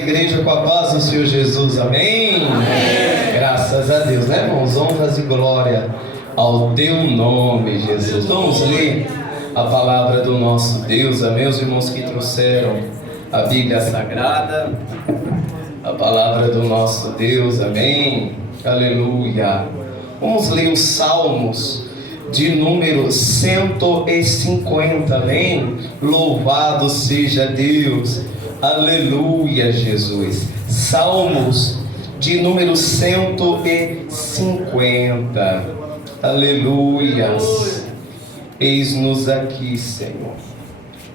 Igreja, com a paz do Senhor Jesus, amém? Amém. Graças a Deus, né, irmãos? Honras e glória ao teu nome, Jesus. Vamos ler a palavra do nosso Deus, amém? Os irmãos que trouxeram a Bíblia Sagrada, a palavra do nosso Deus, amém? Aleluia. Vamos ler os Salmos de número 150, amém? Louvado seja Deus. Aleluia, Jesus. Salmos de número 150. Aleluias. Eis-nos aqui, Senhor.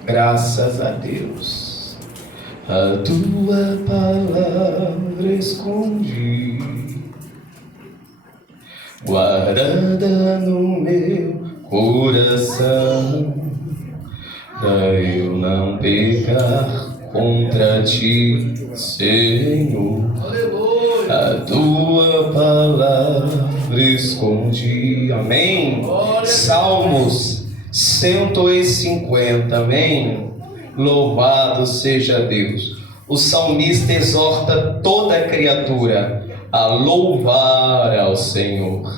Graças a Deus. A tua palavra escondi, guardada no meu coração, pra eu não pecar contra ti, Senhor. A tua palavra escondi, amém? Salmos 150, amém? Louvado seja Deus. O salmista exorta toda a criatura a louvar ao Senhor.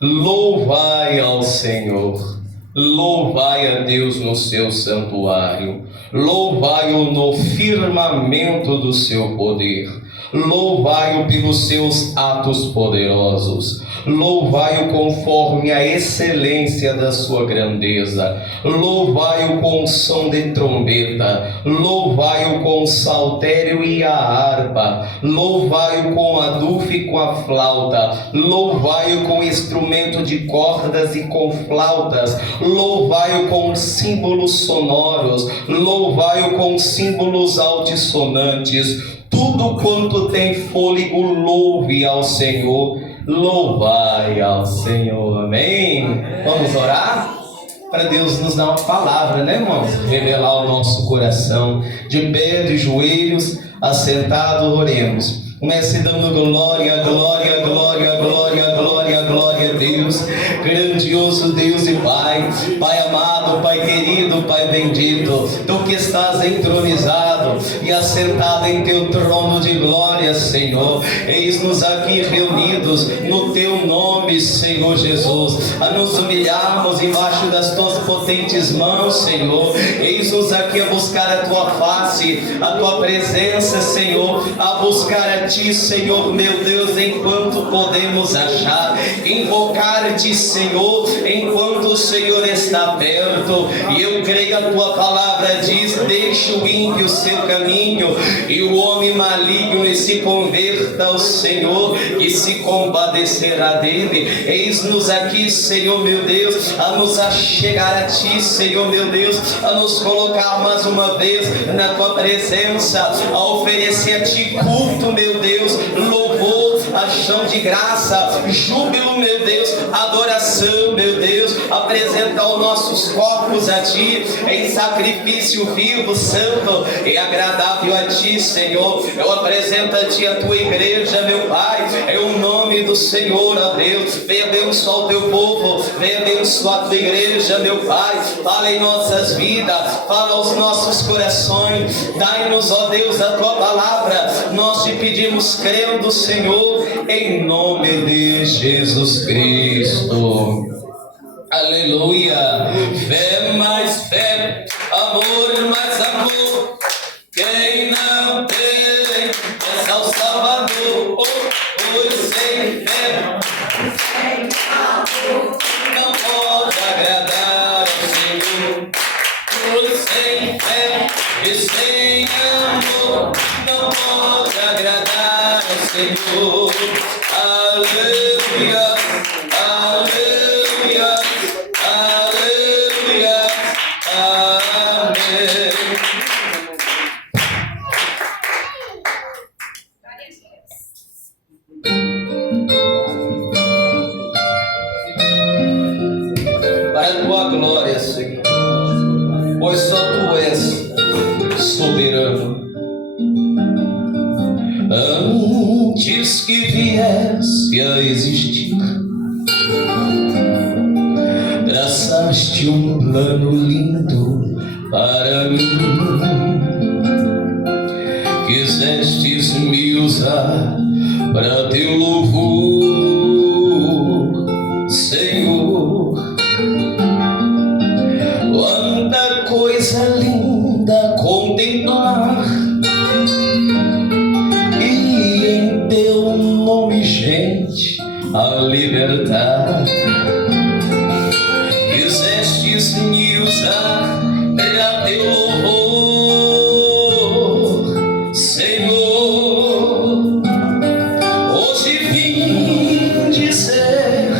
Louvai ao Senhor. Louvai a Deus no seu santuário, louvai-o no firmamento do seu poder, louvai-o pelos seus atos poderosos, louvai-o conforme a excelência da sua grandeza, louvai-o com som de trombeta, louvai-o com saltério e a harpa, louvai-o com a dufa e com a flauta, louvai-o com instrumento de cordas e com flautas, louvai-o com símbolos sonoros, louvai-o com símbolos altissonantes. Tudo quanto tem fôlego, louve ao Senhor. Louvai ao Senhor, amém? Vamos orar? Para Deus nos dar uma palavra, né, irmãos? Revelar o nosso coração. De pé, de joelhos, assentado, oremos. Comece dando glória, glória, glória, glória, glória, glória a Deus. Grandioso Deus e Pai, Pai amado, Pai querido, Pai bendito, Tu que estás entronizado e assentado em Teu trono de glória, Senhor. Eis-nos aqui reunidos no Teu nome, Senhor Jesus, a nos humilharmos embaixo das Tuas potentes mãos, Senhor. Eis-nos aqui a buscar a Tua face, a Tua presença, Senhor, a buscar a Ti, Senhor, meu Deus, enquanto podemos achar, invocar-te, Senhor, enquanto o Senhor está perto. E eu creio a Tua palavra diz: deixa o ímpio o seu caminho e o homem maligno e se converta ao Senhor, que se compadecerá dele. Eis-nos aqui, Senhor meu Deus, a nos achegar a Ti, Senhor meu Deus, a nos colocar mais uma vez na Tua presença, a oferecer a Ti culto, meu Deus, louvor, ação de graça, júbilo, meu Deus, adoração, meu Deus, apresentar os nossos corpos a Ti em sacrifício vivo, santo e agradável a Ti, Senhor. Eu apresento a Ti a Tua igreja, meu Pai, em o nome do Senhor, ó Deus. Venha abençoar o Teu povo, venha abençoar a Tua igreja, meu Pai. Fala em nossas vidas, fala aos nossos corações, dai-nos, ó Deus, a Tua palavra. Nós te pedimos crendo, Senhor, em nome de Jesus Cristo. Aleluia. Fé mais fé, amor mais amor. Quem não tem é ao Salvador. Pois sem fé não pode agradar ao Senhor. Pois sem fé e sem amor não pode agradar ao Senhor. Aleluia, aleluia, aleluia, amém. Para a Tua glória, Senhor, pois só Tu és soberano. Antes que viesse a existir, traçaste um plano lindo para mim. Quiseste quisestes-me usar para teu louvor, Senhor. Quanta coisa linda contemplar, e em teu nome, gente, a libertar. Quisestes-me usar para teu louvor, Senhor. Hoje vim dizer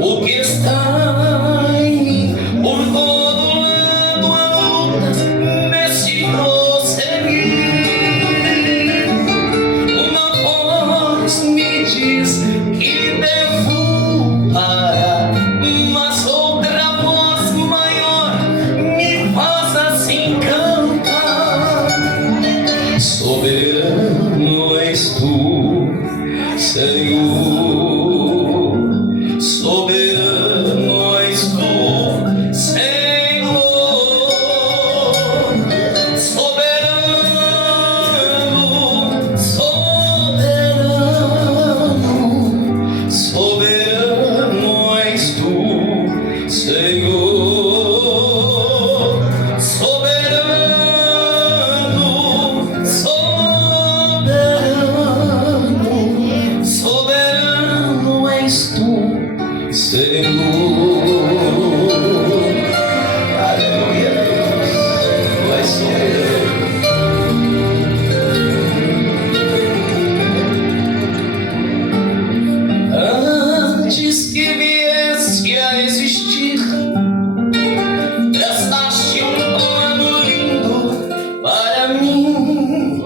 o que está em mim, por todo lado há lutas nesse prosseguir. Uma voz me diz que devo parar, mas outra voz maior me faz assim cantar. Soberano és tu, Senhor. Soberano és tu, Senhor. Soberano, soberano, soberano és tu, Senhor. Soberano, soberano, soberano és tu, Senhor. Aleluia, Deus, tu és soberano. Antes que viesse a existir, traçaste um plano lindo para mim.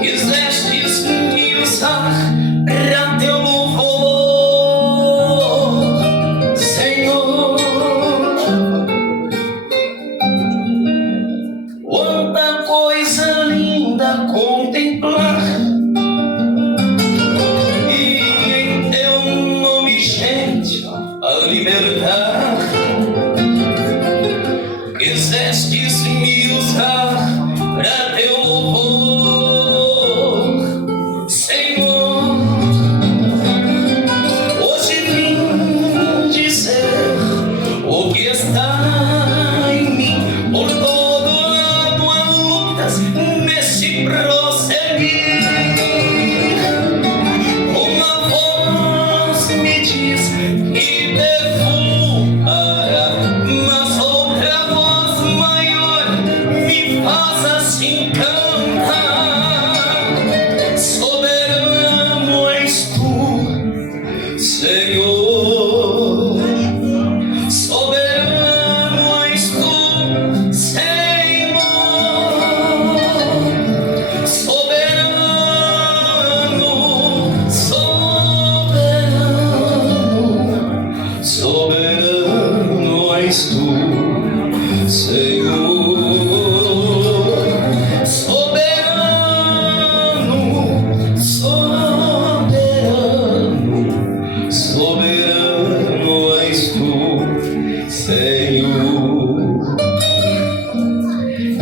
Quisestes me usar para teu louvor, Senhor. Quanta coisa linda contemplar, e em teu nome, gente, a libertar. Quisestes me usar para teu louvor, Senhor. Hoje vim dizer o que está em mim, por todo lado há lutas nesse prosseguir. Uma voz me diz que devo parar, mas outra voz maior me faz assim cantar. Soberano és tu, Senhor. Soberano és tu, Senhor. Soberano, soberano, soberano és tu, Senhor. Soberano, soberano, soberano és tu, Senhor.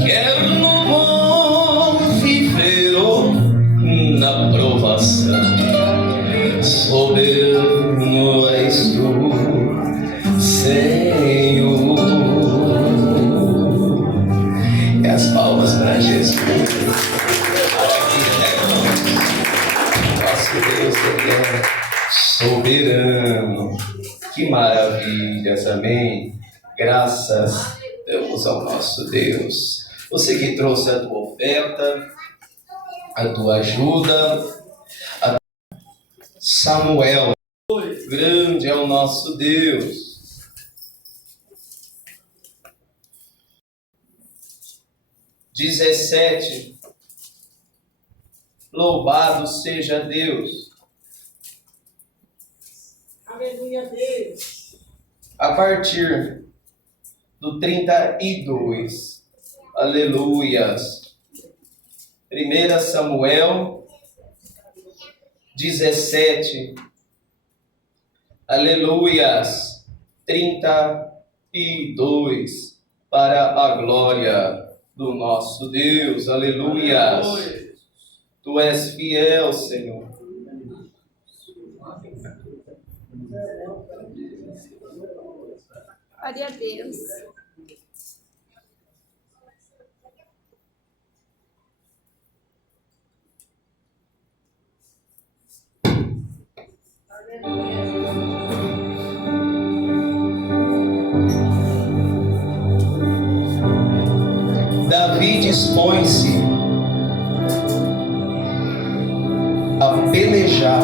Quero no bom viver ou na provação, soberano és tu, Senhor. E as palmas para Jesus. Nosso Deus, Ele é soberano. Que maravilhas, amém. Graças damos ao nosso Deus. Você que trouxe a tua oferta, a tua ajuda, Samuel, grande é o nosso Deus. 17. Louvado seja Deus. Aleluia, Deus. A partir do 32. Aleluias. 1 Samuel 17. Aleluias. 32. Para a glória do nosso Deus. Aleluia. Tu és fiel, Senhor. Glória a Deus. Davi dispõe-se a pelejar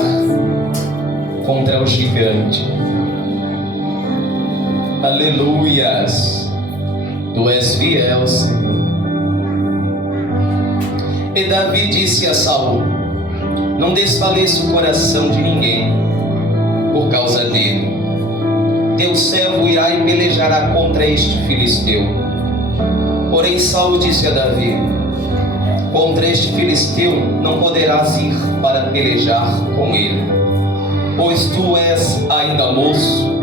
contra o gigante. Aleluias. Tu és fiel, Senhor. E Davi disse a Saul: não desfaleça o coração de ninguém por causa dele. Teu servo irá e pelejará contra este filisteu. Porém Saul disse a Davi: contra este filisteu não poderás ir para pelejar com ele, pois tu és ainda moço,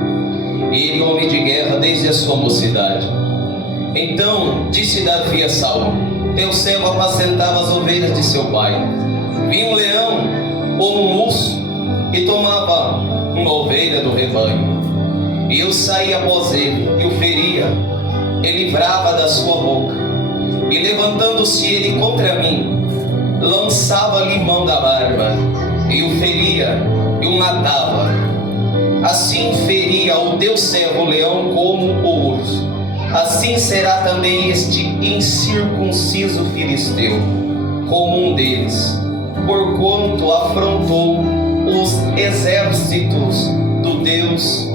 e ele homem de guerra desde a sua mocidade. Então disse Davi a Saul: teu servo apacentava as ovelhas de seu pai. Vinha um leão ou um urso e tomava uma ovelha do rebanho. E eu saía após ele e o feria, e livrava da sua boca. E levantando-se ele contra mim, lançava-lhe mão da barba, e o feria e o matava. Assim feria o teu servo o leão como o urso. Assim será também este incircunciso filisteu, como um deles, porquanto afrontou os exércitos do Deus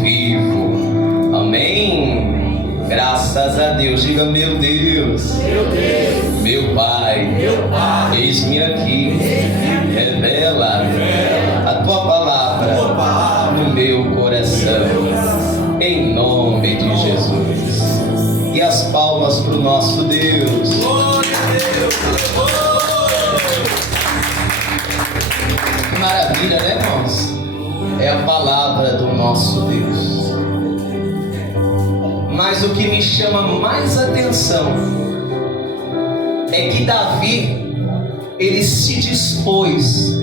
vivo. Amém. Graças a Deus. Diga: meu Deus, meu Pai, eis-me aqui. Revela a tua palavra no meu coração, em nome de Jesus. E as palmas para o nosso Deus. Maravilha, né, irmãos? É a palavra do nosso Deus. Mas o que me chama mais atenção é que Davi, ele se dispôs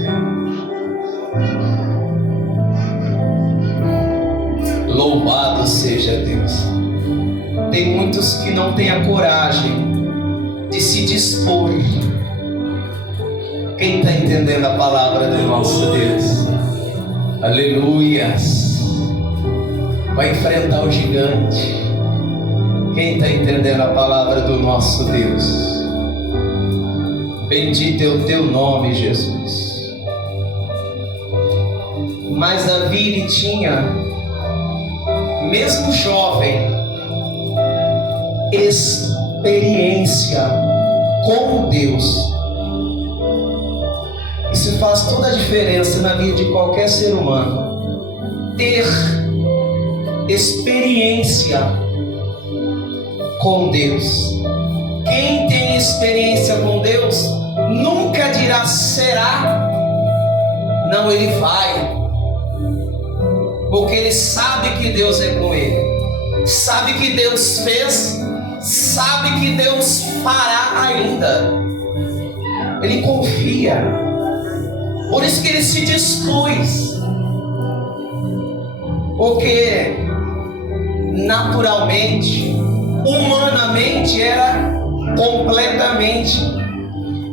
louvado seja Deus. Tem muitos que não têm a coragem de se dispor. Quem está entendendo a palavra do nosso Deus? Aleluias. Vai enfrentar o gigante. Quem está entendendo a palavra do nosso Deus? Bendito é o teu nome, Jesus. Mas Davi, ele tinha, mesmo jovem, experiência com Deus. Isso faz toda a diferença na vida de qualquer ser humano. Ter experiência com Deus. Quem tem experiência com Deus nunca dirá será. Não, ele vai, porque ele sabe que Deus é com ele, sabe que Deus fez, sabe que Deus fará ainda. Ele confia, por isso que ele se dispôs, porque naturalmente, humanamente, era completamente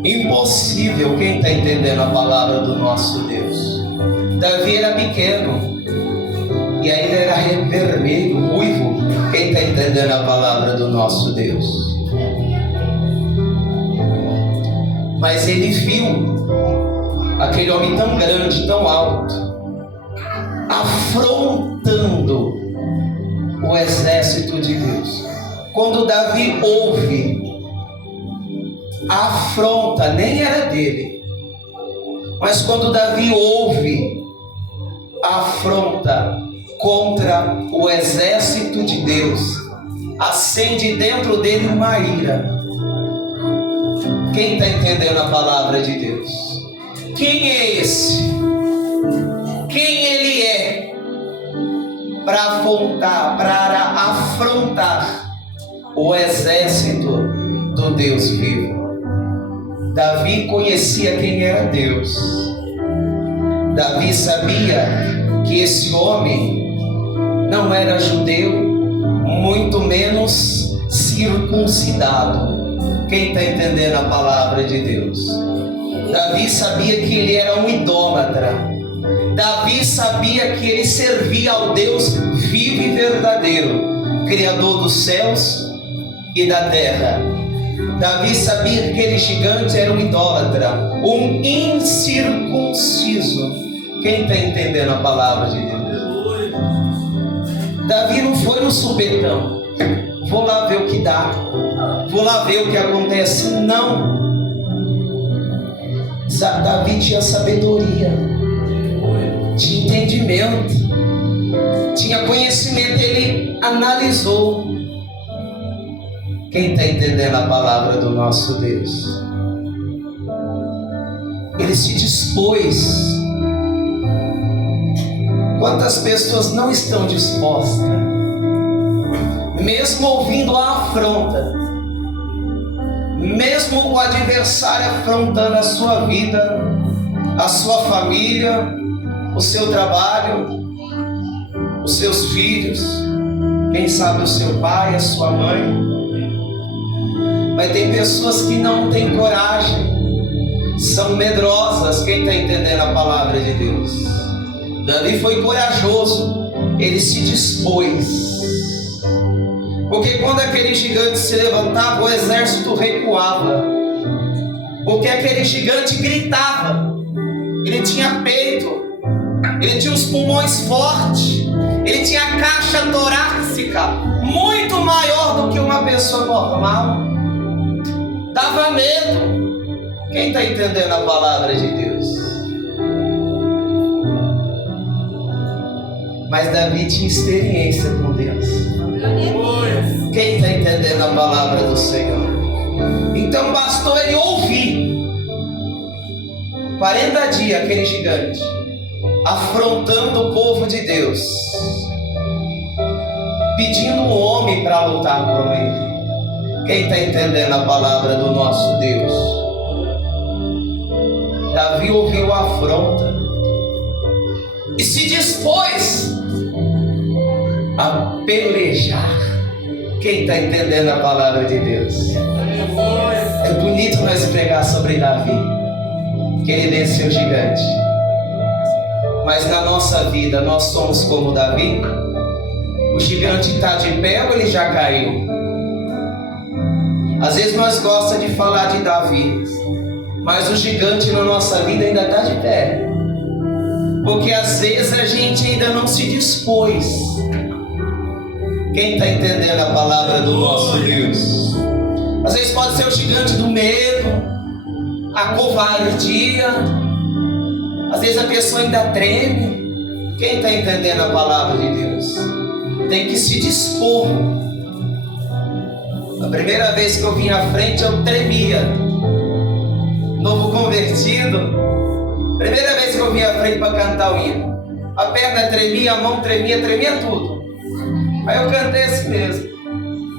impossível. Quem está entendendo a palavra do nosso Deus? Davi era pequeno e ainda era vermelho, ruivo. Quem está entendendo a palavra do nosso Deus? Mas ele viu aquele homem tão grande, tão alto, afrontando o exército de Deus. Quando Davi ouve a afronta, nem era dele, mas quando Davi ouve a afronta contra o exército de Deus, acende dentro dele uma ira. Quem está entendendo a palavra de Deus? Quem é esse? Quem ele é para afrontar o exército do do Deus vivo. Davi conhecia quem era Deus. Davi sabia que esse homem não era judeu, muito menos circuncidado. Quem está entendendo a palavra de Deus? Davi sabia que ele era um idólatra. Davi sabia que ele servia ao Deus vivo e verdadeiro, Criador dos céus e da terra. Davi sabia que aquele gigante era um idólatra, um incircunciso. Quem está entendendo a palavra de Deus? Davi não foi no supetão, vou lá ver o que dá, vou lá ver o que acontece. Não. Davi tinha sabedoria, tinha entendimento, tinha conhecimento. Ele analisou. Quem está entendendo a palavra do nosso Deus? Ele se dispôs. Quantas pessoas não estão dispostas, mesmo ouvindo a afronta, mesmo o adversário afrontando a sua vida, a sua família, o seu trabalho, os seus filhos, quem sabe o seu pai, a sua mãe. Mas tem pessoas que não têm coragem, são medrosas. Quem está entendendo a palavra de Deus? Davi foi corajoso, ele se dispôs. Porque quando aquele gigante se levantava, o exército recuava. Porque aquele gigante gritava. Ele tinha peito, ele tinha os pulmões fortes, ele tinha a caixa torácica muito maior do que uma pessoa normal. Dava medo. Quem está entendendo a palavra de Deus? Mas Davi tinha experiência com Deus. Quem está entendendo a palavra do Senhor? Então bastou ele ouvir. 40 dias aquele gigante afrontando o povo de Deus, pedindo um homem para lutar com ele. Quem está entendendo a palavra do nosso Deus? Davi ouviu a afronta e se dispôs a pelejar. Quem está entendendo a palavra de Deus? É bonito nós pregar sobre Davi, que ele venceu o gigante. Mas na nossa vida nós somos como Davi. O gigante está de pé ou ele já caiu? Às vezes nós gostamos de falar de Davi, mas o gigante na nossa vida ainda está de pé. Porque às vezes a gente ainda não se dispôs. Quem está entendendo a palavra do nosso Deus? Às vezes pode ser o gigante do medo, a covardia. Às vezes a pessoa ainda treme. Quem está entendendo a palavra de Deus? Tem que se dispor. A primeira vez que eu vim à frente eu tremia. Novo convertido. Primeira vez que eu vim à frente para cantar o hino, a perna tremia, a mão tremia, tremia tudo. Aí eu cantei assim mesmo.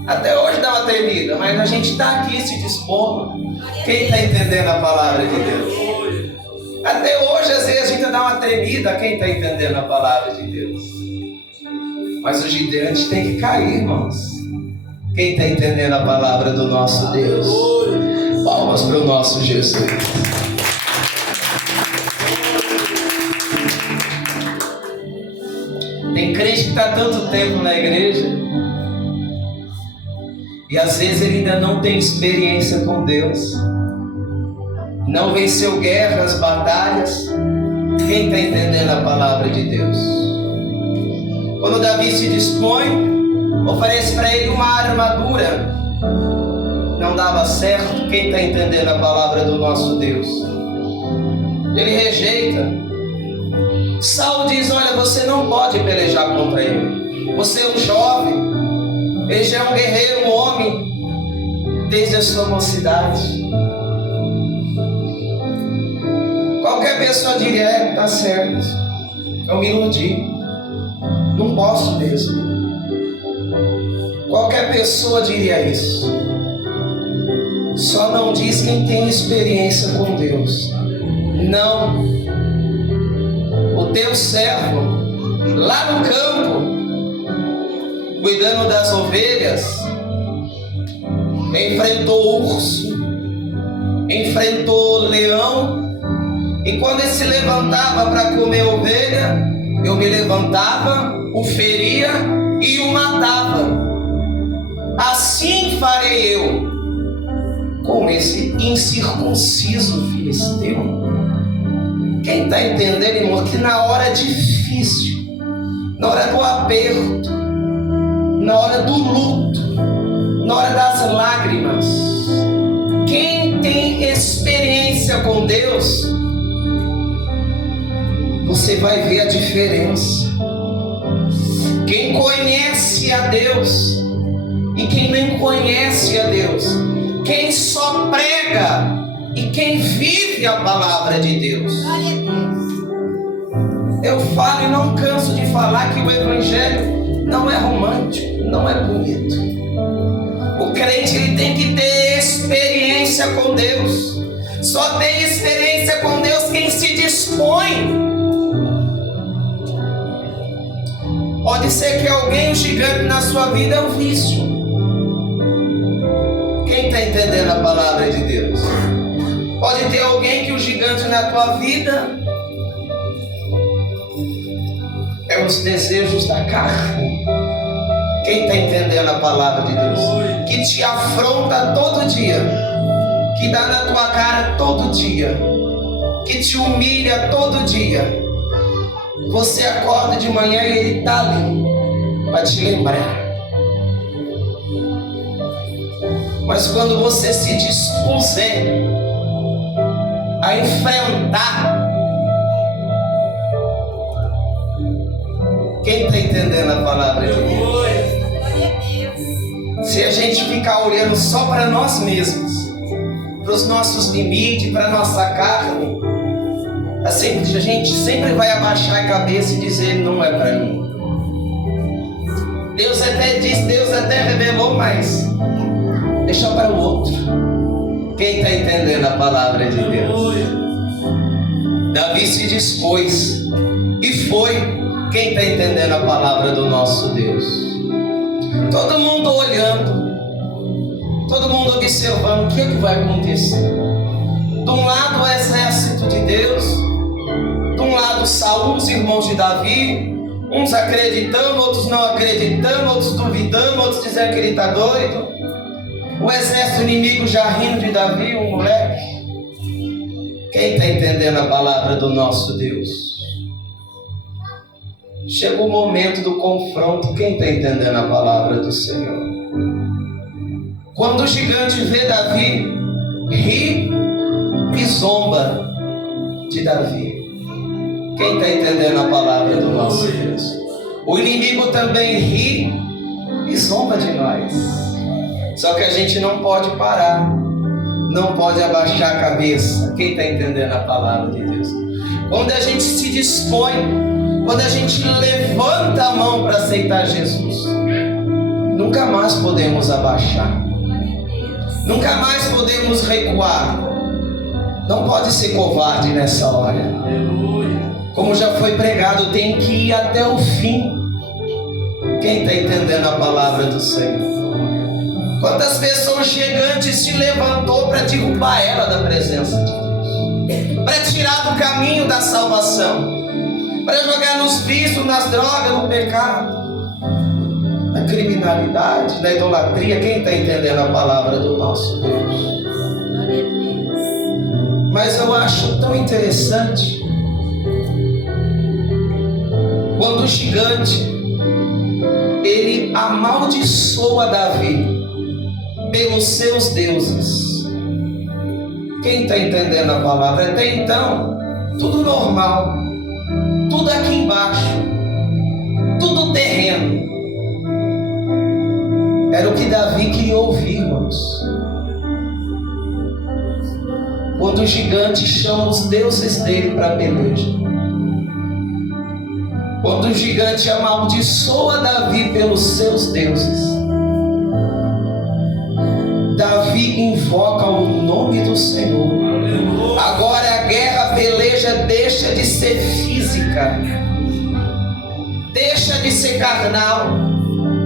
Até hoje dá uma tremida, mas a gente está aqui se dispondo. Quem está entendendo a palavra de Deus? Até hoje às vezes a gente dá uma tremida. Quem está entendendo a palavra de Deus? Mas o gigante tem que cair, irmãos. Quem está entendendo a palavra do nosso Deus? Palmas para o nosso Jesus. Tem crente que está tanto tempo na igreja e às vezes ele ainda não tem experiência com Deus, não venceu guerras, batalhas. Quem está entendendo a palavra de Deus? Quando Davi se dispõe, oferece para ele uma armadura, não dava certo. Quem está entendendo a palavra do nosso Deus? Ele rejeita. Saul diz: olha, você não pode pelejar contra ele. Você é um jovem, ele já é um guerreiro, um homem, desde a sua mocidade. Qualquer pessoa diria: está certo, eu me iludi, não posso mesmo. Qualquer pessoa diria isso. Só não diz quem tem experiência com Deus. Não. O teu servo, lá no campo, cuidando das ovelhas, enfrentou urso, enfrentou leão, e quando ele se levantava para comer ovelha, eu me levantava, o feria e o matava. Assim farei eu com esse incircunciso filisteu. Quem está entendendo, irmão, que na hora difícil, na hora do aperto, na hora do luto, na hora das lágrimas, quem tem experiência com Deus, você vai ver a diferença. Quem conhece a Deus e quem não conhece a Deus, quem só prega e quem vive a palavra de Deus. Eu falo e não canso de falar que o evangelho não é romântico, não é bonito. O crente, ele tem que ter experiência com Deus. Só tem experiência com Deus quem se dispõe. Pode ser que alguém, um gigante na sua vida, é o vício. Quem está entendendo a palavra de Deus? Pode ter alguém que o gigante na tua vida é os desejos da carne. Quem está entendendo a palavra de Deus? Que te afronta todo dia, que dá na tua cara todo dia, que te humilha todo dia. Você acorda de manhã e ele está ali para te lembrar. Mas quando você se dispuser a enfrentar, quem está entendendo a palavra de Deus? Se a gente ficar olhando só para nós mesmos, para os nossos limites, para a nossa carne, assim, a gente sempre vai abaixar a cabeça e dizer: não é para mim. Deus até disse, Deus até revelou, mas deixa para o outro. Quem está entendendo a palavra de Deus? Davi se dispôs e foi. Quem está entendendo a palavra do nosso Deus? Todo mundo olhando, todo mundo observando o que é que vai acontecer. De um lado o exército de Deus, de um lado Saul, os irmãos de Davi, uns acreditando, outros não acreditando, outros duvidando, outros dizendo que ele está doido. O exército inimigo já rindo de Davi, um moleque. Quem está entendendo a palavra do nosso Deus? Chega o momento do confronto. Quem está entendendo a palavra do Senhor? Quando o gigante vê Davi, ri e zomba de Davi. Quem está entendendo a palavra do nosso Deus? O inimigo também ri e zomba de nós. Só que a gente não pode parar, não pode abaixar a cabeça. Quem está entendendo a palavra de Deus? Quando a gente se dispõe, quando a gente levanta a mão para aceitar Jesus, nunca mais podemos abaixar, nunca mais podemos recuar. Não pode ser covarde nessa hora. Como já foi pregado, tem que ir até o fim. Quem está entendendo a palavra do Senhor? Quantas pessoas gigantes se levantou para derrubar ela da presença de Deus, para tirar do caminho da salvação, para jogar nos vícios, nas drogas, no pecado, na criminalidade, na idolatria. Quem está entendendo a palavra do nosso Deus? Mas eu acho tão interessante quando o gigante ele amaldiçoa Davi pelos seus deuses. Quem está entendendo a palavra? Até então, tudo normal, tudo aqui embaixo, tudo terreno. Era o que Davi queria ouvir, irmãos. Quando o gigante chama os deuses dele para peleja, quando o gigante amaldiçoa Davi pelos seus deuses, Davi Davi invoca o nome do Senhor. Agora a guerra, a peleja deixa de ser física, deixa de ser carnal.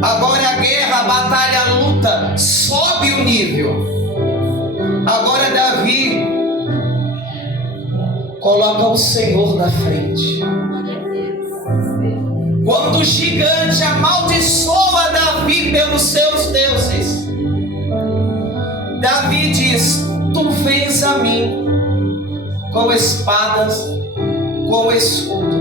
Agora a guerra, a batalha, a luta sobe o nível. Agora Davi coloca o Senhor na frente. Quando o gigante amaldiçoa Davi pelos seus deuses, Davi diz: tu vens a mim com espadas, com escudo,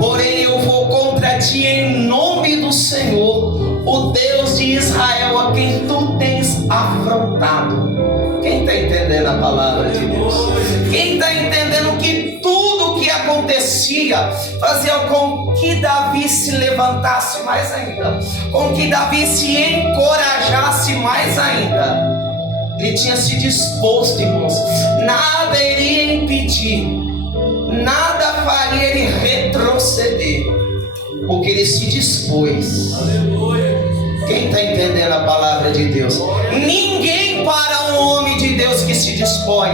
porém eu vou contra ti em nome do Senhor, o Deus de Israel, a quem tu tens afrontado. Quem está entendendo a palavra de Deus? Quem está entendendo que tudo o que acontecia fazia com que Davi se levantasse mais ainda, com que Davi se encorajasse mais ainda? Ele tinha se disposto, irmãos. Nada iria impedir, nada faria ele retroceder, porque ele se dispôs. Aleluia. Quem está entendendo a palavra de Deus? Ninguém para um homem de Deus que se dispõe.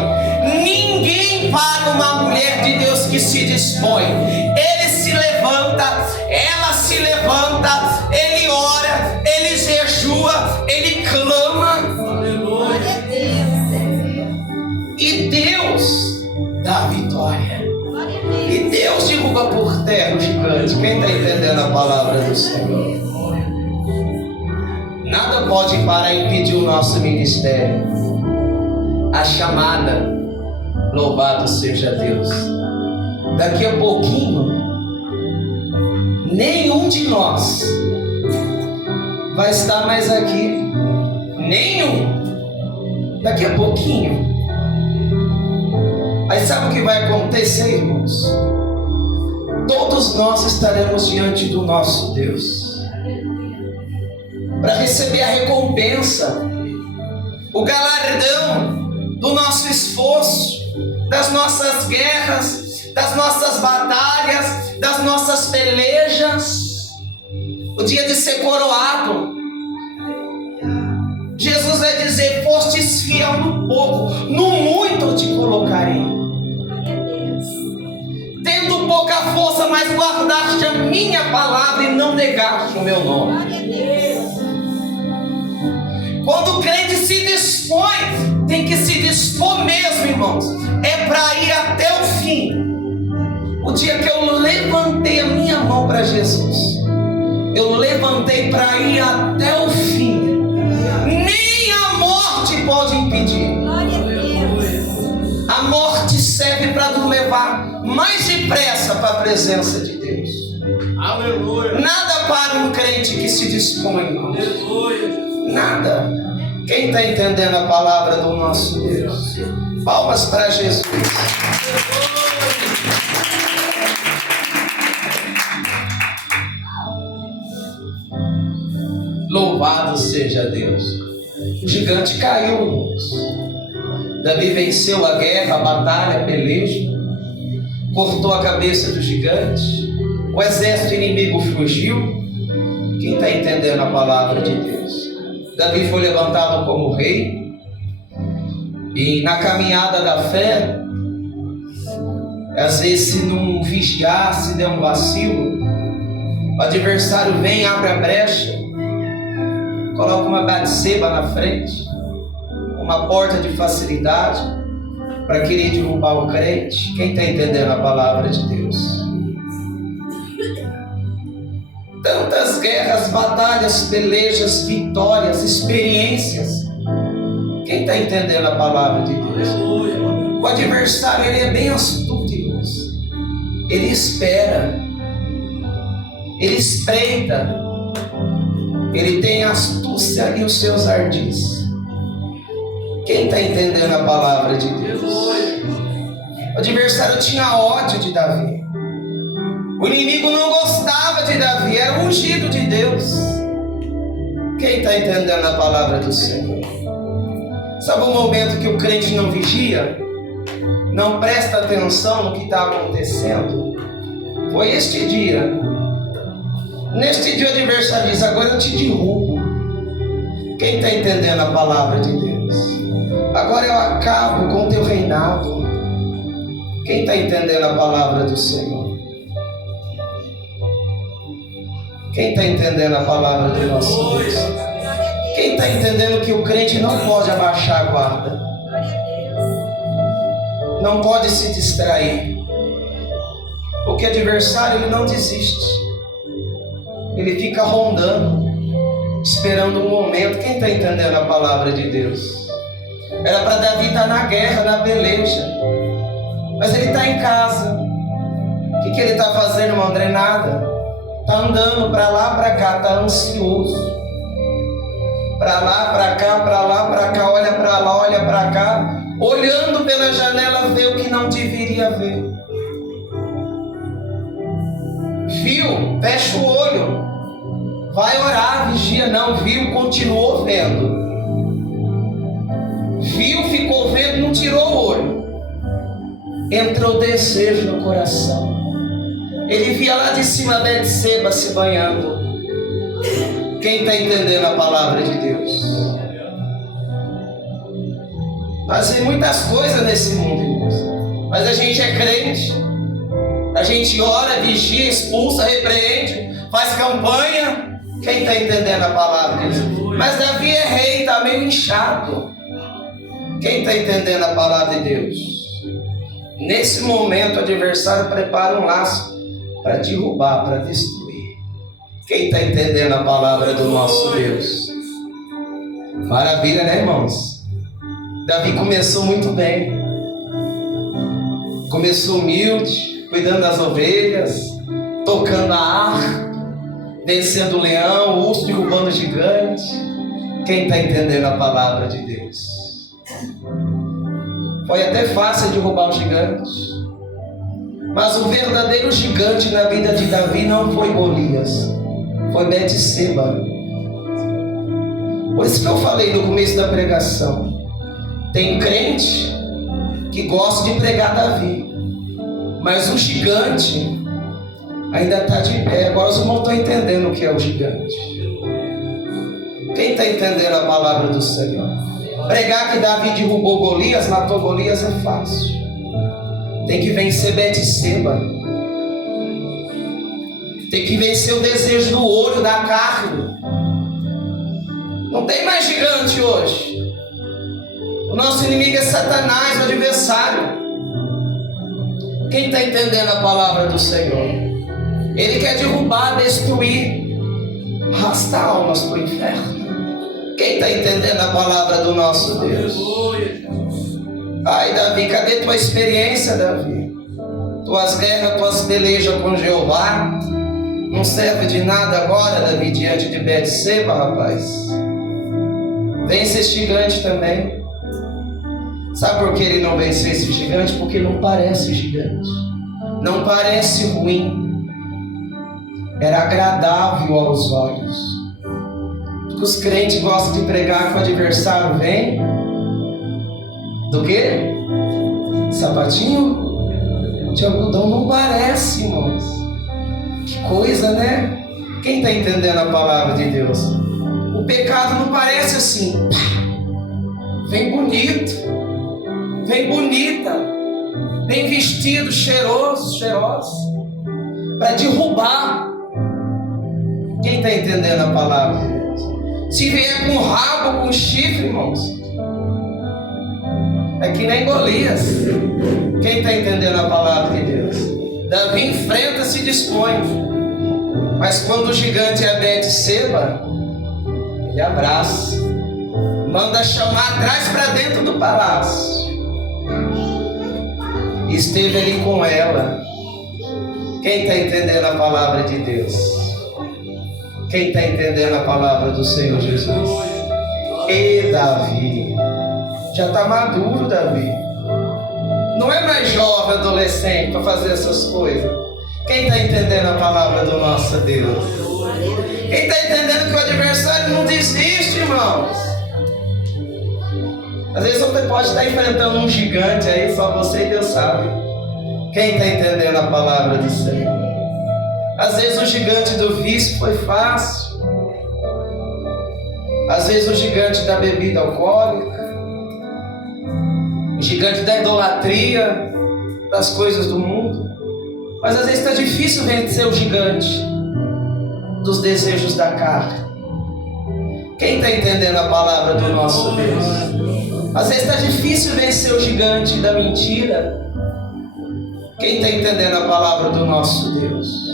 Ninguém para uma mulher de Deus que se dispõe. Ele se levanta, ela se levanta, ele ora, ele jejua, ele clama. Aleluia. E Deus dá a vitória. E Deus derruba por terra o gigante. Quem está entendendo a palavra do Senhor? Nada pode parar e impedir o nosso ministério, a chamada. Louvado seja Deus. Daqui a pouquinho, nenhum de nós vai estar mais aqui. Nenhum. Daqui a pouquinho. Aí sabe o que vai acontecer, irmãos? Todos nós estaremos diante do nosso Deus para receber a recompensa, o galardão do nosso esforço, das nossas guerras, das nossas batalhas, das nossas pelejas. O dia de ser coroado. Jesus vai dizer: fostes fiel no pouco, no muito eu te colocarei. Tendo pouca força, mas guardaste a minha palavra e não negaste o meu nome. Quando o crente se dispõe, tem que se dispor mesmo, irmãos. É para ir até o fim. O dia que eu levantei a minha mão para Jesus, eu levantei para ir até o fim. Nem a morte pode impedir. A morte serve para nos levar mais depressa para a presença de Deus. Aleluia. Nada para um crente que se dispõe, irmãos. Aleluia. Nada. Quem está entendendo a palavra do nosso Deus? Palmas para Jesus. Louvado seja Deus. O gigante caiu, irmãos. Davi venceu a guerra, a batalha, a peleja, cortou a cabeça do gigante. O exército inimigo fugiu. Quem está entendendo a palavra de Deus? Davi foi levantado como rei, e na caminhada da fé, às vezes, se não vigiar, se der um vacilo, o adversário vem, abre a brecha, coloca uma Batseba na frente, uma porta de facilidade para querer derrubar o crente. Quem está entendendo a palavra de Deus? Tantas guerras, batalhas, pelejas, vitórias, experiências. Quem está entendendo a palavra de Deus? O adversário, ele é bem astuto, irmãos. Ele espera, ele espreita, ele tem astúcia e os seus ardis. Quem está entendendo a palavra de Deus? O adversário tinha ódio de Davi. O inimigo não gostava de Davi, era ungido de Deus. Quem está entendendo a palavra do Senhor? Sabe o momento que o crente não vigia? Não presta atenção no que está acontecendo? Foi este dia. Neste dia o adversário diz: agora eu te derrubo. Quem está entendendo a palavra de Deus? Agora eu acabo com o teu reinado. Quem está entendendo a palavra do Senhor? Quem está entendendo a palavra do nosso Deus? Quem está entendendo que o crente não pode abaixar a guarda? Não pode se distrair. Porque o adversário ele não desiste. Ele fica rondando, esperando um momento. Quem está entendendo a palavra de Deus? Era para Davi estar na guerra, na peleja. Mas ele está em casa. O que ele está fazendo, irmão? André? Nada. Está andando para lá, para cá, está ansioso. Para lá, para cá, para lá, para cá, olha para lá, olha para cá. Olhando pela janela, vê o que não deveria ver. Viu? Fecha o olho. Vai orar, vigia. Não viu, continuou vendo. Viu, ficou vendo, não tirou o olho. Entrou desejo no coração. Ele via lá de cima Betseba se banhando. Quem está entendendo a palavra de Deus? Nós vemos muitas coisas nesse mundo, irmãos. Mas a gente é crente. A gente ora, vigia, expulsa, repreende, faz campanha. Quem está entendendo a palavra de Deus? Mas Davi é rei, está meio inchado. Quem está entendendo a palavra de Deus? Nesse momento o adversário prepara um laço para derrubar, para destruir. Quem está entendendo a palavra do nosso Deus? Maravilha, né, irmãos? Davi começou muito bem. Começou humilde, cuidando das ovelhas, tocando a harpa, vencendo o leão, o urso, derrubando o gigante. Quem está entendendo a palavra de Deus? Foi até fácil derrubar o gigante. Mas o verdadeiro gigante na vida de Davi não foi Golias, foi Betseba. Por isso que eu falei no começo da pregação. Tem crente que gosta de pregar Davi, mas o gigante ainda está de pé. Agora os irmãos estão entendendo o que é o gigante. Quem está entendendo a palavra do Senhor? Pregar que Davi derrubou Golias, matou Golias é fácil. Tem que vencer Betseba. Tem que vencer o desejo do olho, da carne. Não tem mais gigante hoje. O nosso inimigo é Satanás, o adversário. Quem está entendendo a palavra do Senhor? Ele quer derrubar, destruir, arrastar almas para o inferno. Quem está entendendo a palavra do nosso Deus? Ai, Davi, cadê tua experiência, Davi? Tuas guerras, tuas pelejas com Jeová não serve de nada agora, Davi, diante de Betseba, rapaz. Vence esse gigante também. Sabe por que ele não venceu esse gigante? Porque não parece gigante. Não parece ruim. Era agradável aos olhos. Porque os crentes gostam de pregar que o adversário vem do quê? Sapatinho de algodão. Não parece, irmãos. Que coisa, né? Quem está entendendo a palavra de Deus? O pecado não parece assim. Vem bonito, vem bonita, vem vestido, cheiroso, cheirosa, para derrubar. Quem está entendendo a palavra de Deus? Se vier com rabo, com chifre, irmãos, é que nem Golias. Quem está entendendo a palavra de Deus? Davi enfrenta, se dispõe. Mas quando o gigante é Betseba, ele abraça, manda chamar, traz para dentro do palácio. Esteve ali com ela. Quem está entendendo a palavra de Deus? Quem está entendendo a palavra do Senhor Jesus? E Davi já está maduro, Davi. Não é mais jovem, adolescente para fazer essas coisas. Quem está entendendo a palavra do nosso Deus? Quem está entendendo que o adversário não desiste, irmãos? Às vezes você pode estar enfrentando um gigante aí, só você e Deus sabe. Quem está entendendo a palavra do Senhor? Às vezes o gigante do vício foi fácil. Às vezes o gigante da bebida alcoólica. gigante da idolatria, das coisas do mundo. Mas às vezes está difícil vencer o gigante dos desejos da carne. Quem está entendendo a palavra do nosso Deus? Às vezes está difícil vencer o gigante da mentira. Quem está entendendo a palavra do nosso Deus?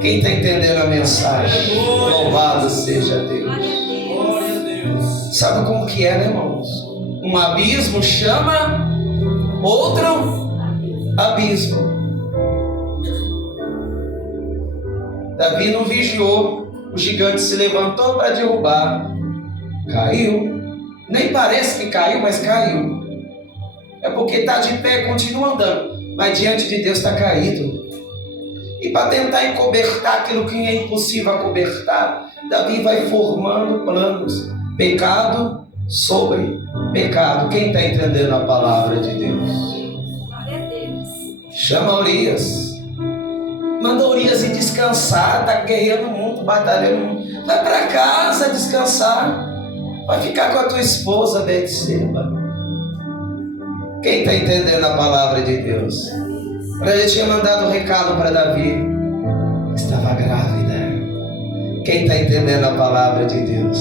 Quem está entendendo a mensagem? Louvado seja Deus. Sabe como que é, né, irmãos? Um abismo chama outro abismo. Davi não vigiou, o gigante se levantou para derrubar, caiu. Nem parece que caiu, mas caiu. É porque está de pé, continua andando, mas diante de Deus está caído. E para tentar encobertar aquilo que é impossível acobertar, Davi vai formando planos, pecado sobre pecado. Quem está entendendo a palavra de Deus? Chama Urias. Manda Urias ir descansar, está guerreando muito, batalhando muito. Vai para casa descansar. Vai ficar com a tua esposa, Betseba. Quem está entendendo a palavra de Deus? Ele tinha mandado um recado para Davi. Estava grávida. Quem está entendendo a palavra de Deus?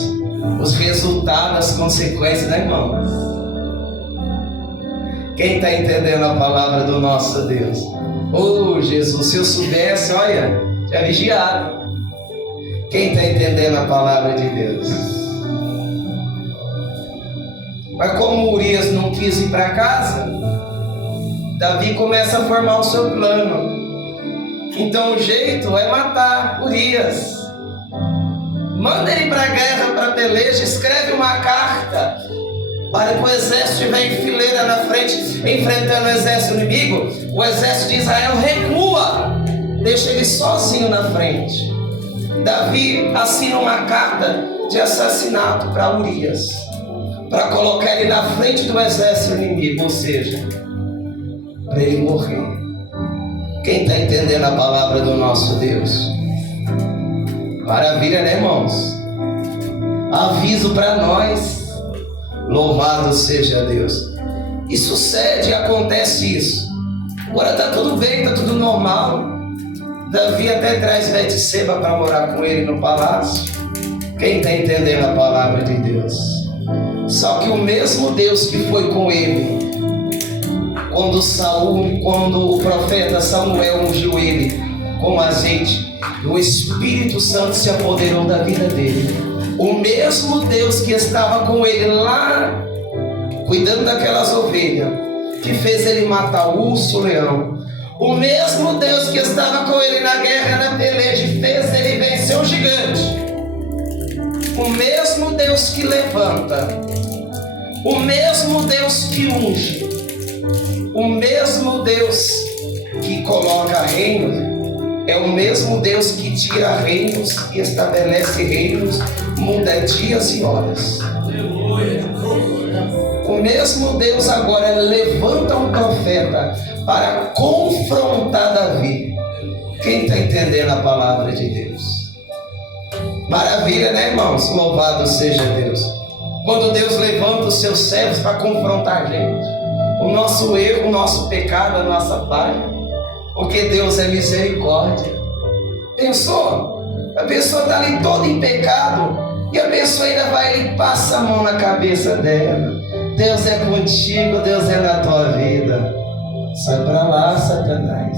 Os resultados, as consequências, né, irmãos? Quem está entendendo a palavra do nosso Deus? Oh, Jesus, se eu soubesse, olha, tinha vigiado. Quem está entendendo a palavra de Deus? Mas como Urias não quis ir para casa, Davi começa a formar o seu plano. Então o jeito é matar Urias. Manda ele para a guerra, para a peleja, escreve uma carta para que o exército estiver em fileira na frente, enfrentando o exército inimigo. O exército de Israel recua, deixa ele sozinho na frente. Davi assina uma carta de assassinato para Urias, para colocar ele na frente do exército inimigo, ou seja, para ele morrer. Quem está entendendo a palavra do nosso Deus? Maravilha, né, irmãos? Aviso para nós. Louvado seja Deus. E sucede, acontece isso. Agora está tudo bem, está tudo normal. Davi até traz Betseba para morar com ele no palácio. Quem está entendendo a palavra de Deus? Só que o mesmo Deus que foi com ele quando o profeta Samuel ungiu ele com azeite, o Espírito Santo se apoderou da vida dele. O mesmo Deus que estava com ele lá, cuidando daquelas ovelhas, que fez ele matar o urso, o leão. O mesmo Deus que estava com ele na guerra, na peleja, e fez ele vencer o gigante. O mesmo Deus que levanta. O mesmo Deus que unge. O mesmo Deus que coloca reino. É o mesmo Deus que tira reinos e estabelece reinos, muda dias e horas. O mesmo Deus agora levanta um profeta para confrontar Davi. Quem está entendendo a palavra de Deus? Maravilha, né, irmãos? Louvado seja Deus. Quando Deus levanta os seus servos para confrontar a gente, o nosso erro, o nosso pecado, a nossa falha. Porque Deus é misericórdia. Pensou? A pessoa está ali toda em pecado e a pessoa ainda vai e passa a mão na cabeça dela. Deus é contigo, Deus é na tua vida. Sai para lá, Satanás.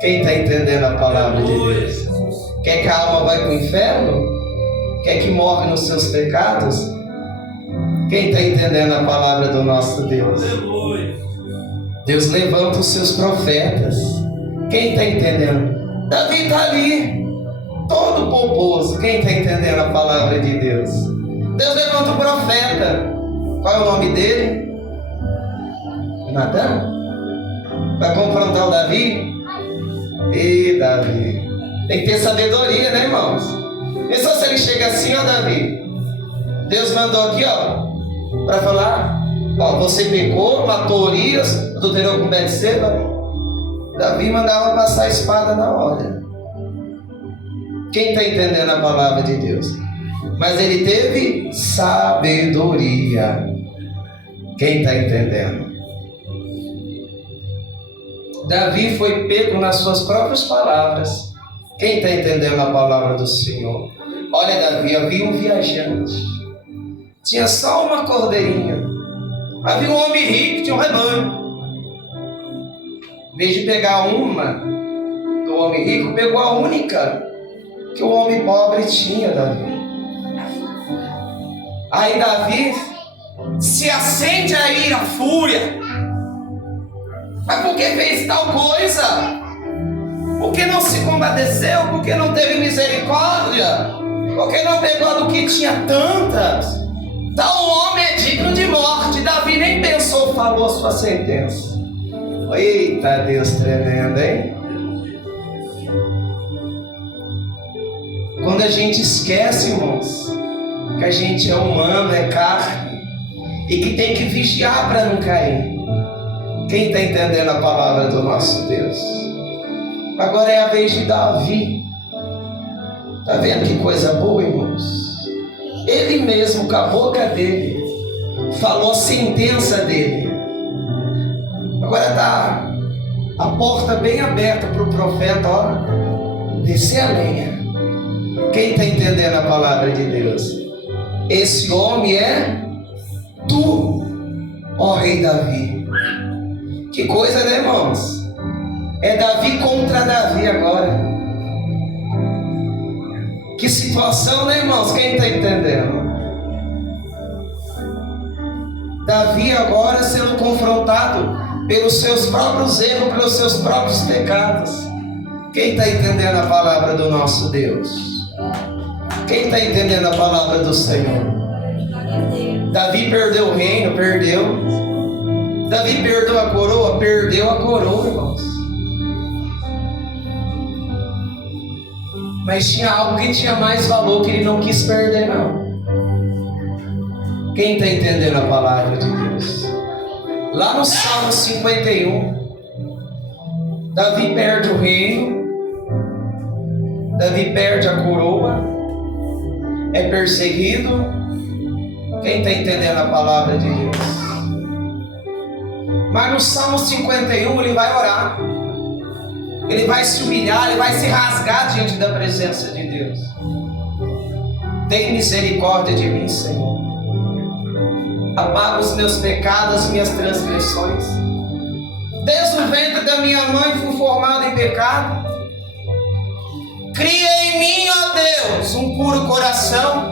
Quem está entendendo a palavra de Deus? Quer que a alma vá para o inferno? Quer que morra nos seus pecados? Quem está entendendo a palavra do nosso Deus? Deus levanta os seus profetas. Quem está entendendo? Davi está ali, todo pomposo. Quem está entendendo a palavra de Deus? Deus levanta o profeta. Qual é o nome dele? Natan? Para confrontar o Davi? E Davi tem que ter sabedoria, né, irmãos? Pensou se ele chega assim, ó, Davi? Deus mandou aqui, ó, para falar: ó, você pecou, matou Urias, adulterou com Betseba. Davi mandava passar a espada na hora. Quem está entendendo a palavra de Deus? Mas ele teve sabedoria. Quem está entendendo? Davi foi pego nas suas próprias palavras. Quem está entendendo a palavra do Senhor? Olha, Davi, havia um viajante. Tinha só uma cordeirinha. Havia um homem rico que tinha um rebanho. Em vez de pegar uma do homem rico, pegou a única que o homem pobre tinha, Davi. Aí Davi se acende a ira, a fúria. Mas por que fez tal coisa? Por que não se compadeceu? Por que não teve misericórdia? Por que não pegou do que tinha tantas? Tal homem é digno de morte. Davi nem pensou, falou a sua sentença. Eita, Deus tremendo, hein? Quando a gente esquece, irmãos, que a gente é humano, é carne, e que tem que vigiar para não cair. Quem está entendendo a palavra do nosso Deus? Agora é a vez de Davi. Está vendo que coisa boa, irmãos? Ele mesmo, com a boca dele, falou a sentença dele. Agora está a porta bem aberta para o profeta, ó, descer a lenha. Quem está entendendo a palavra de Deus? Esse homem é tu, ó rei Davi. Que coisa, né, irmãos? É Davi contra Davi agora. Que situação, né, irmãos? Quem está entendendo? Davi agora sendo confrontado pelos seus próprios erros, pelos seus próprios pecados. Quem está entendendo a palavra do nosso Deus? Quem está entendendo a palavra do Senhor? Davi perdeu o reino, perdeu. Davi perdeu a coroa, perdeu a coroa, irmãos. Mas tinha algo que tinha mais valor que ele não quis perder, não. Quem está entendendo a palavra de Deus? Lá no Salmo 51, Davi perde o reino, Davi perde a coroa, é perseguido. Quem está entendendo a palavra de Deus? Mas no Salmo 51 ele vai orar, ele vai se humilhar, ele vai se rasgar diante da presença de Deus. Tem misericórdia de mim, Senhor. Apaga os meus pecados, as minhas transgressões. Desde o ventre da minha mãe fui formado em pecado. Cria em mim, ó Deus, um puro coração.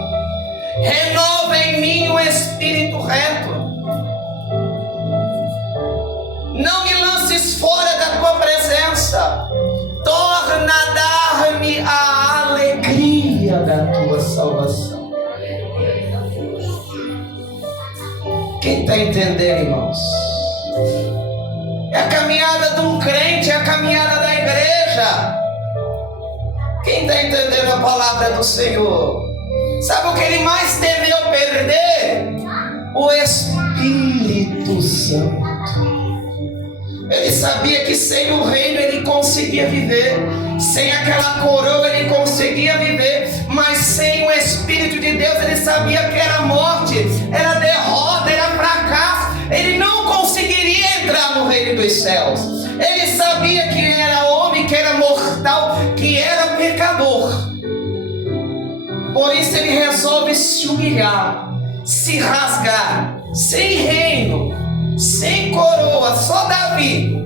Renova em mim um espírito reto. Não me lances fora da tua presença. Torna a dar-me a alegria da tua salvação. Quem está entendendo, irmãos? É a caminhada de um crente, é a caminhada da igreja. Quem está entendendo a palavra do Senhor? Sabe o que ele mais temeu perder? O Espírito Santo. Ele sabia que sem o reino ele conseguia viver, sem aquela coroa ele conseguia viver, mas sem o Espírito de Deus ele sabia que era morte, era derrota, era fracasso. Ele não conseguiria entrar no reino dos céus. Ele sabia que era homem, que era mortal, que era pecador. Por isso ele resolve se humilhar, se rasgar, sem reino, sem coroa, só Davi.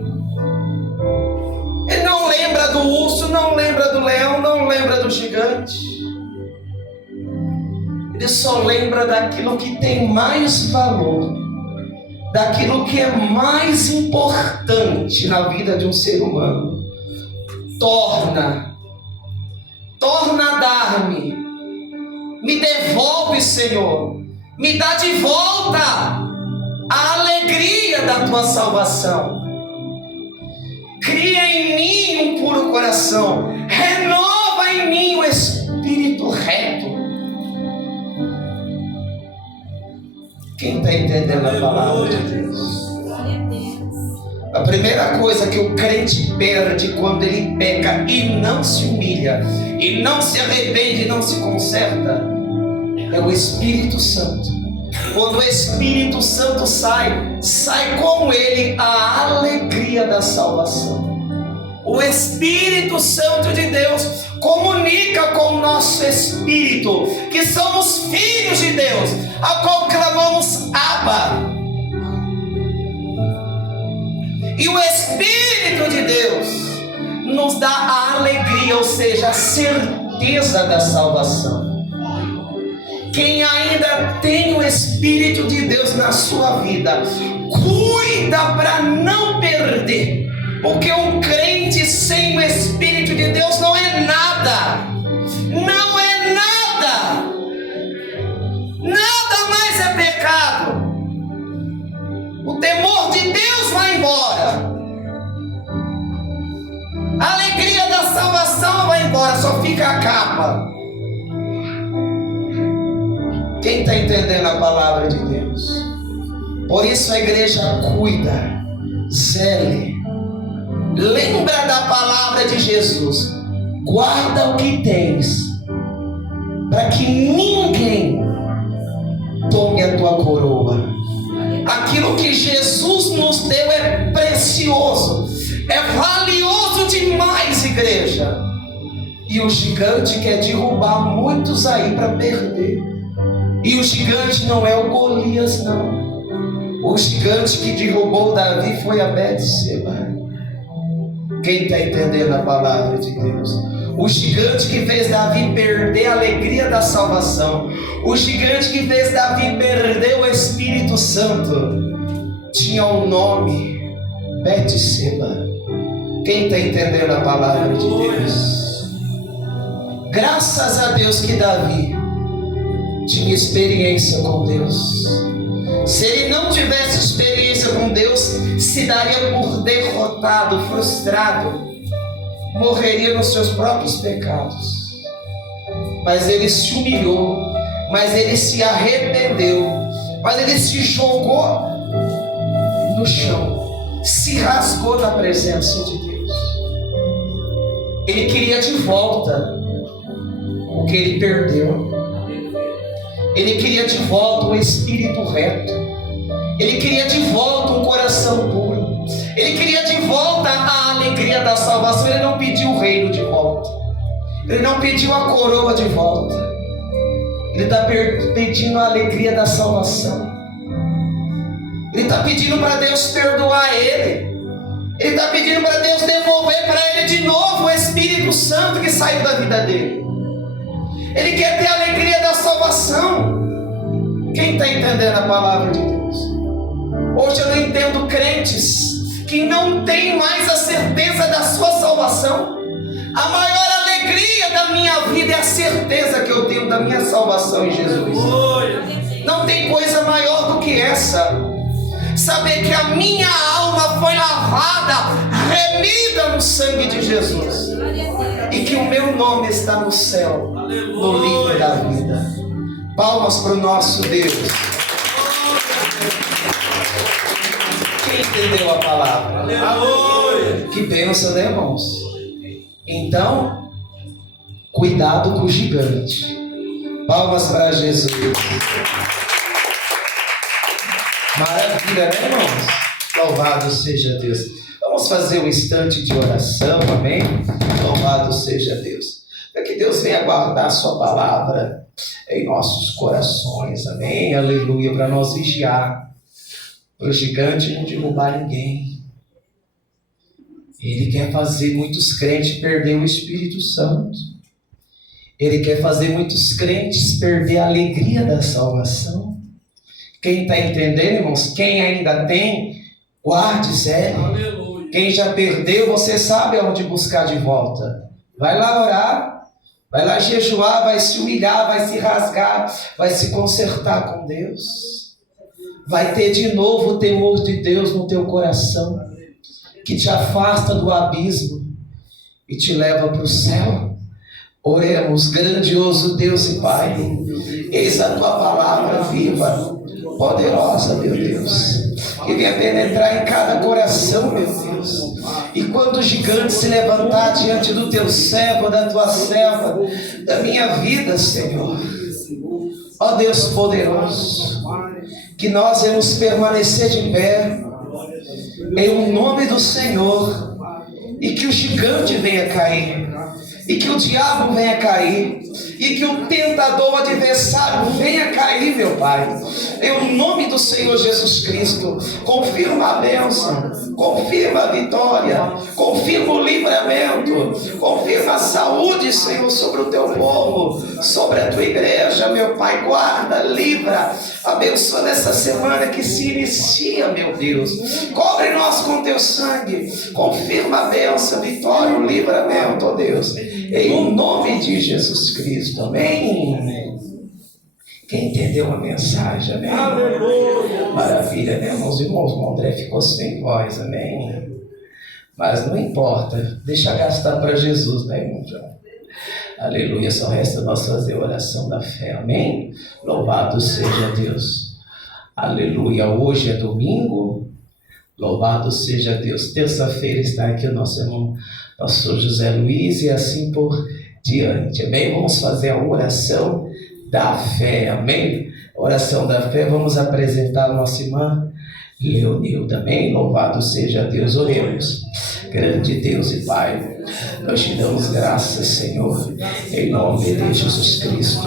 Ele não lembra do urso, não lembra do leão, não lembra do gigante. Ele só lembra daquilo que tem mais valor, daquilo que é mais importante na vida de um ser humano. Torna a dar-me, me devolve, Senhor, me dá de volta a alegria da tua salvação. Cria em mim um puro coração, renova em mim o espírito reto. Quem está entendendo a palavra de Deus? A primeira coisa que o crente perde quando ele peca e não se humilha, e não se arrepende, e não se conserta, é o Espírito Santo. Quando o Espírito Santo sai com ele a alegria da salvação. O Espírito Santo de Deus comunica com o nosso espírito que somos filhos de Deus, a qual clamamos Abba. E o Espírito de Deus nos dá a alegria, ou seja, a certeza da salvação. Quem ainda tem o Espírito de Deus na sua vida, cuida para não perder, porque um crente sem o Espírito de Deus não é nada, não é nada, nada mais é pecado. O temor de Deus vai embora, a alegria da salvação vai embora, só fica a capa. Quem está entendendo a palavra de Deus? Por isso a igreja cuida, zele, lembra da palavra de Jesus, guarda o que tens, para que ninguém tome a tua coroa. Aquilo que Jesus nos deu é precioso, é valioso demais, igreja. E o gigante quer derrubar muitos aí para perder. E o gigante não é o Golias, não. O gigante que derrubou Davi foi a Betseba. Quem está entendendo a palavra de Deus? O gigante que fez Davi perder a alegria da salvação, o gigante que fez Davi perder o Espírito Santo, tinha um nome, Betseba. Quem está entendendo a palavra de Deus? Graças a Deus que Davi tinha experiência com Deus. Se ele não tivesse experiência com Deus, se daria por derrotado, frustrado, morreria nos seus próprios pecados. Mas ele se humilhou, mas ele se arrependeu, mas ele se jogou no chão, se rasgou na presença de Deus. Ele queria de volta o que ele perdeu. Ele queria de volta um espírito reto. Ele queria de volta um coração puro. Ele queria de volta a alegria da salvação. Ele não pediu o reino de volta. Ele não pediu a coroa de volta. Ele está pedindo a alegria da salvação. Ele está pedindo para Deus perdoar ele. Ele está pedindo para Deus devolver para ele de novo o Espírito Santo que saiu da vida dele. Ele quer ter a alegria da salvação. Quem está entendendo a palavra de Deus? Hoje eu não entendo crentes que não têm mais a certeza da sua salvação. A maior alegria da minha vida é a certeza que eu tenho da minha salvação em Jesus. Não tem coisa maior do que essa. Saber que a minha alma foi lavada, remida no sangue de Jesus. E que o meu nome está no céu, no livro da vida. Palmas para o nosso Deus. Quem entendeu a palavra? Aleluia. Que bênção, né, irmãos? Então, cuidado com o gigante. Palmas para Jesus. Maravilha, né, irmãos? Louvado seja Deus. Vamos fazer um instante de oração, amém? Louvado seja Deus. Para que Deus venha guardar a sua palavra em nossos corações, amém? Aleluia, para nós vigiar, para o gigante não derrubar ninguém. Ele quer fazer muitos crentes perder o Espírito Santo. Ele quer fazer muitos crentes perder a alegria da salvação. Quem está entendendo, irmãos? Quem ainda tem, guarde, zele. Quem já perdeu, você sabe aonde buscar de volta. Vai lá orar, vai lá jejuar, vai se humilhar, vai se rasgar, vai se consertar com Deus. Vai ter de novo o temor de Deus no teu coração, que te afasta do abismo e te leva para o céu. Oremos, grandioso Deus e Pai, eis a tua palavra viva, poderosa, meu Deus, que venha penetrar em cada coração, meu Deus. E quando o gigante se levantar diante do teu servo, da tua serva, da minha vida, Senhor, ó Deus poderoso, que nós vamos permanecer de pé em nome do Senhor, e que o gigante venha cair, e que o diabo venha cair, e que o tentador, o adversário venha cair, meu Pai, em nome do Senhor Jesus Cristo. Confirma a bênção, confirma a vitória, confirma o livramento, confirma a saúde, Senhor, sobre o teu povo, sobre a tua igreja, meu Pai. Guarda, livra, abençoa nessa semana que se inicia, meu Deus. Cobre nós com teu sangue, confirma a bênção, a vitória, o livramento, ó Deus, em nome de Jesus Cristo. Amém. Quem entendeu a mensagem, amém? Maravilha, né, irmãos? O André ficou sem voz, amém? Mas não importa, deixa gastar para Jesus, né, irmão João? Aleluia, só resta nós fazer a oração da fé, amém? Louvado seja Deus. Aleluia, hoje é domingo, louvado seja Deus. Terça-feira está aqui o nosso irmão pastor José Luiz e assim por diante, amém? Vamos fazer a oração da fé, amém? Oração da fé, vamos apresentar a nossa irmã Leonilda, amém? Louvado seja Deus. Oremos. Grande Deus e Pai, nós te damos graças, Senhor, em nome de Jesus Cristo.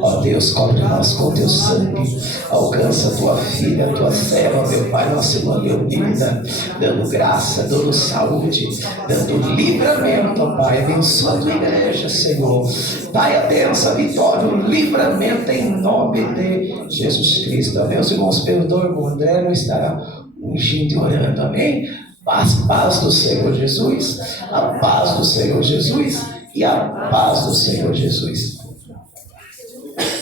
Ó Deus, cobre nós com teu sangue, alcança tua filha, tua serva, meu Pai, nossa irmã Leonilda, dando graça, dando saúde, dando livramento, ó Pai. Abençoa a tua igreja, Senhor. Pai, a bênção, a vitória, o livramento em nome de Jesus Cristo. Meus irmãos, perdoe, o André não estará ungindo e orando, amém? Paz do Senhor Jesus, a paz do Senhor Jesus e a paz do Senhor Jesus.